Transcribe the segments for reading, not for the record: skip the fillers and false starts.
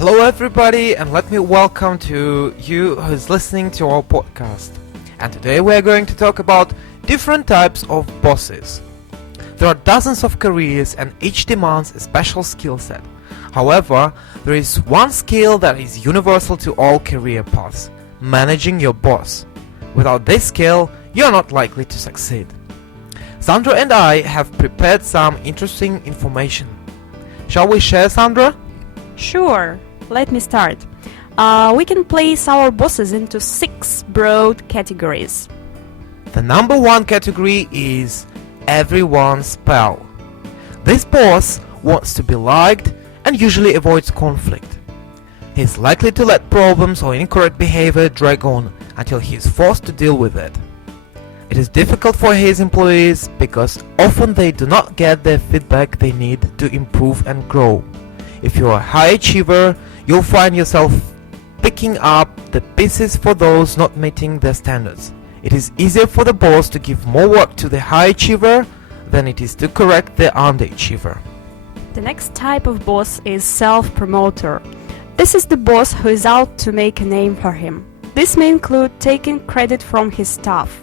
Hello everybody, and let me welcome to you who's listening to our podcast. And today we are going to talk about different types of bosses. There are dozens of careers and each demands a special skill set. However, there is one skill that is universal to all career paths: managing your boss. Without this skill, you are not likely to succeed. Sandra and I have prepared some interesting information. Shall we share, Sandra? Sure, let me start. We can place our bosses into 6 broad categories. The number one category is everyone's pal. This boss wants to be liked and usually avoids conflict. He is likely to let problems or incorrect behavior drag on until he is forced to deal with it. It is difficult for his employees because often they do not get the feedback they need to improve and grow. If you are a high achiever, you'll find yourself picking up the pieces for those not meeting their standards. It is easier for the boss to give more work to the high achiever than it is to correct the underachiever. The next type of boss is self-promoter. This is the boss who is out to make a name for him. This may include taking credit from his staff.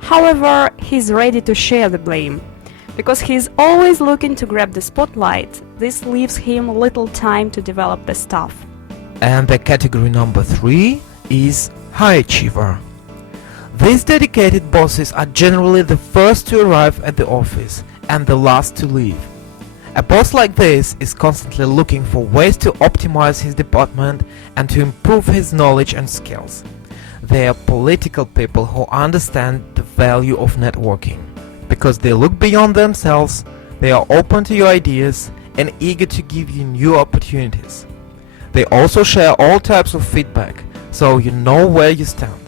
However, he's ready to share the blame. Because he's always looking to grab the spotlight, this leaves him little time to develop the staff. And the category number 3 is high achiever. These dedicated bosses are generally the first to arrive at the office and the last to leave. A boss like this is constantly looking for ways to optimize his department and to improve his knowledge and skills. They are political people who understand the value of networking. Because they look beyond themselves, they are open to your ideas and eager to give you new opportunities. They also share all types of feedback, so you know where you stand.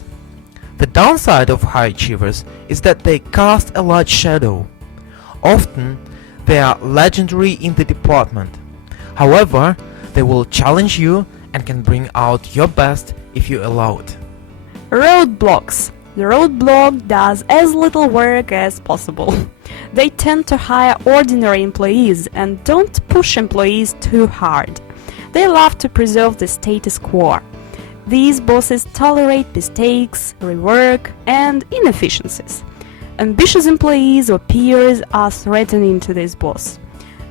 The downside of high achievers is that they cast a large shadow. Often, they are legendary in the department. However, they will challenge you and can bring out your best if you allow it. Roadblocks. The roadblock does as little work as possible. They tend to hire ordinary employees and don't push employees too hard. They love to preserve the status quo. These bosses tolerate mistakes, rework, and inefficiencies. Ambitious employees or peers are threatening to this boss.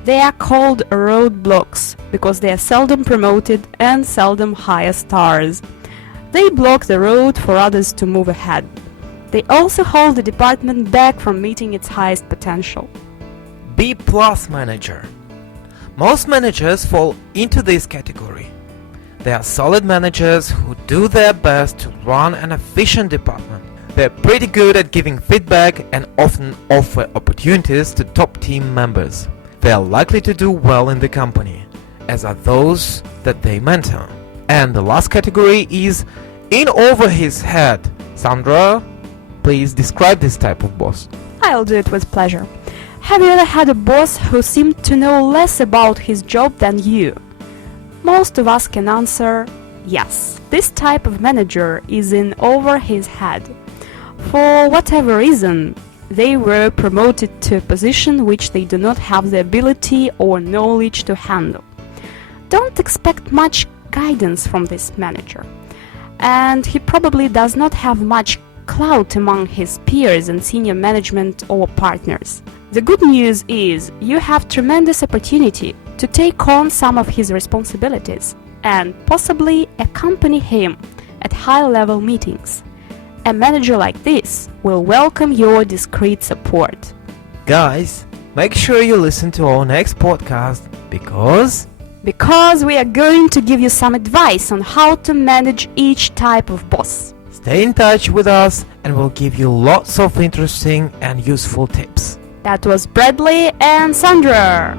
They are called roadblocks because they are seldom promoted and seldom hire stars. They block the road for others to move ahead. They also hold the department back from meeting its highest potential. B+ manager. Most managers fall into this category. They are solid managers who do their best to run an efficient department. They are pretty good at giving feedback and often offer opportunities to top team members. They are likely to do well in the company, as are those that they mentor. And the last category is in over his head. Sandra, please describe this type of boss. I'll do it with pleasure. Have you ever had a boss who seemed to know less about his job than you? Most of us can answer yes. This type of manager is in over his head. For whatever reason, they were promoted to a position which they do not have the ability or knowledge to handle. Don't expect much guidance from this manager, and he probably does not have much clout among his peers and senior management or partners. The good news is you have tremendous opportunity to take on some of his responsibilities and possibly accompany him at high-level meetings. A manager like this will welcome your discreet support. Guys, make sure you listen to our next podcast because we are going to give you some advice on how to manage each type of boss. Stay in touch with us and we'll give you lots of interesting and useful tips. That was Bradley and Sandra.